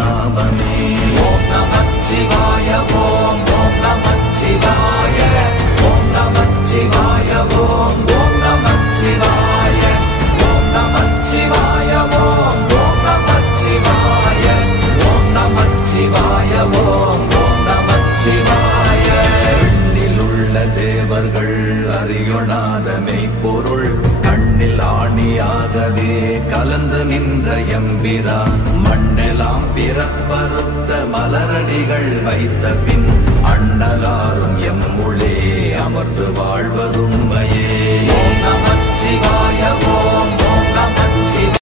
நாமமே. ஓம் நமச்சிவாய ஓம் ஓம் நமச்சிவாய ஓம் நமச்சிவாய ஓம் ஓம் நமச்சிவாய ஓம் நமச்சிவாய ஓம் ஓம் நமச்சிவாய ஓம் நமச்சிவாய ஓம் ஓம் நமச்சிவாய. எண்ணிலுள்ள தேவர்கள் அறியொணாத மெய்ப்பொருள் கண்ணில் ஆணியாகவே கலந்து நின்ற எம்பிரான் மண்ணெல்லாம் பிறப்பறுத்த மலரடிகள் வைத்த பின் அண்ணலாரும் எம்முளே அமர்ந்து வாழ்வதுண்மையே. ஓம் நமச்சிவாய ஓம்